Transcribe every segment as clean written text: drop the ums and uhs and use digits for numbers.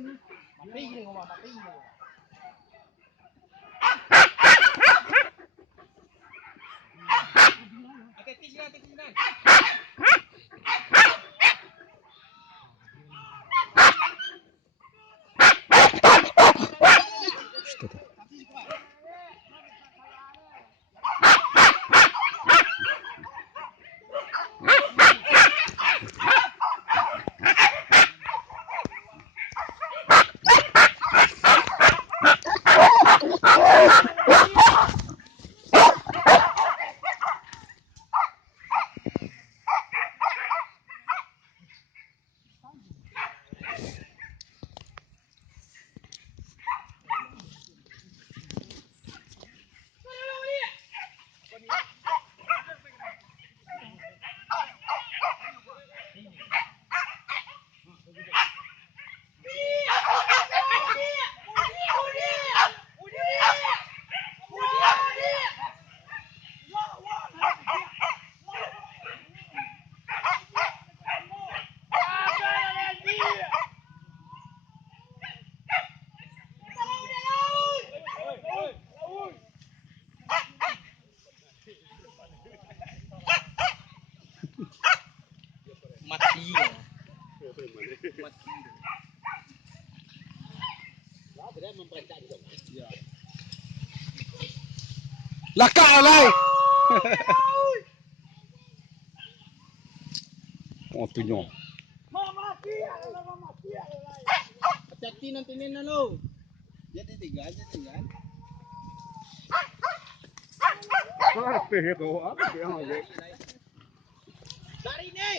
Mati ni ngomong mati ni. Okey, tinggal. Mati. Lakak lai. Oh tunyo. Hati-hati nanti Nena lo. Dia tinggal. Apa itu? Apa yang ada? Dari ni.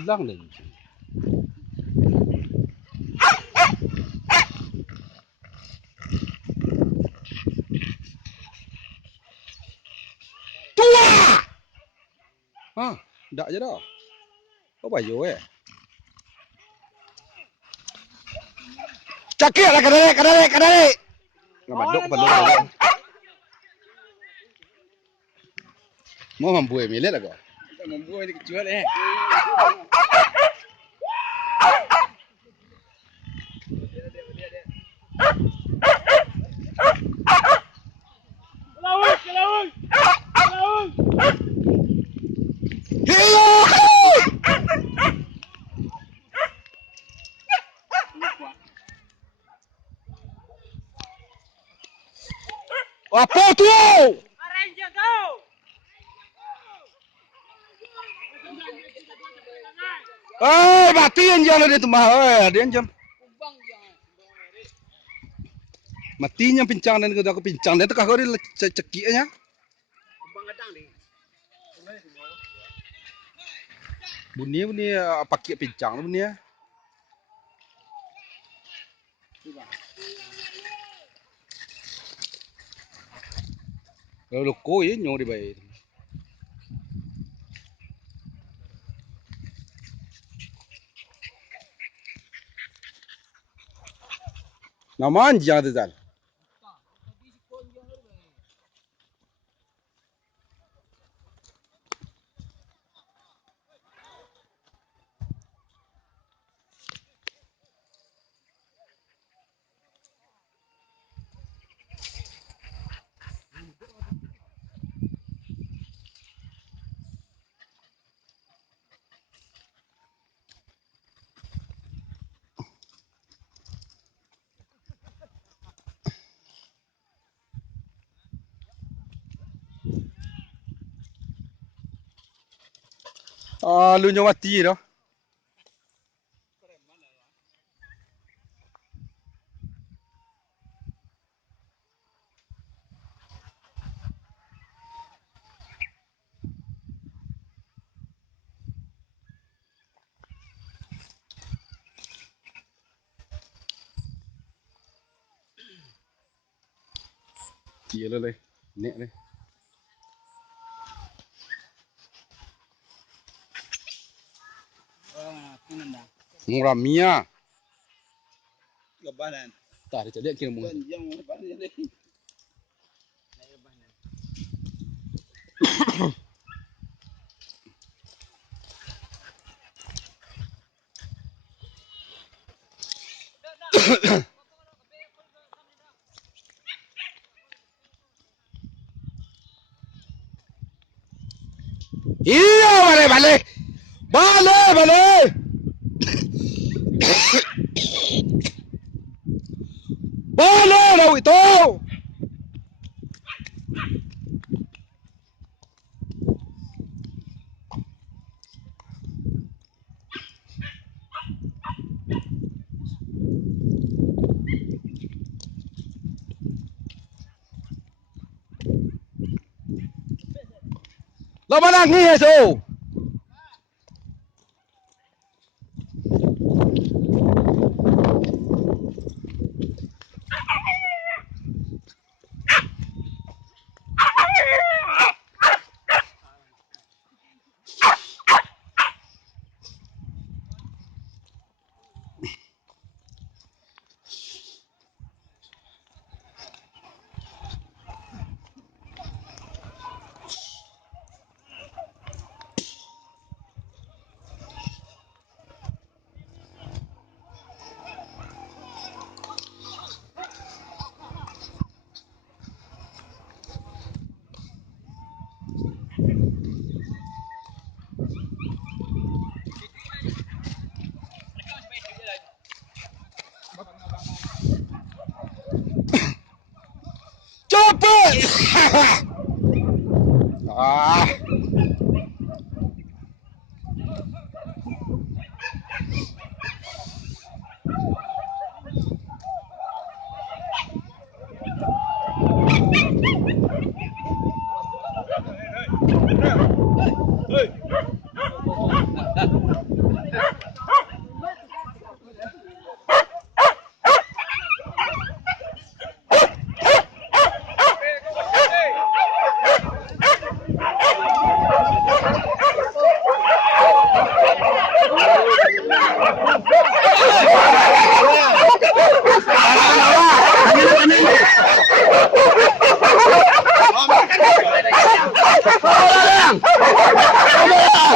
Hilang dah. Tua! Hah, dak je dah. Kau baju Cakik lah kadalik. Ngamaduk perlu. Mau mampu milet lah kau. Kita membuat ini kejual Kelawang. Apa tu? Arrange kau. Mati anjang dia tu mah. Dia anjang. Matinya pincang dan aku pincang dan tu kau dia cekiknya. Kumbang gedang ni. Bunyi pakai pincang bunyi. Kalau kau ye nyo di bayi. Nama anjang tu zal. Lu nyo mati dah. Iya le. Nek le. Murah Mia. Lebanan. Tak ada cakap kira murah. Yang lebanan jadi. Iya, balik, balik. Balik, balik. Balik, dah itu. Lo mana ngi eso? Cepet! Ah. Tolong!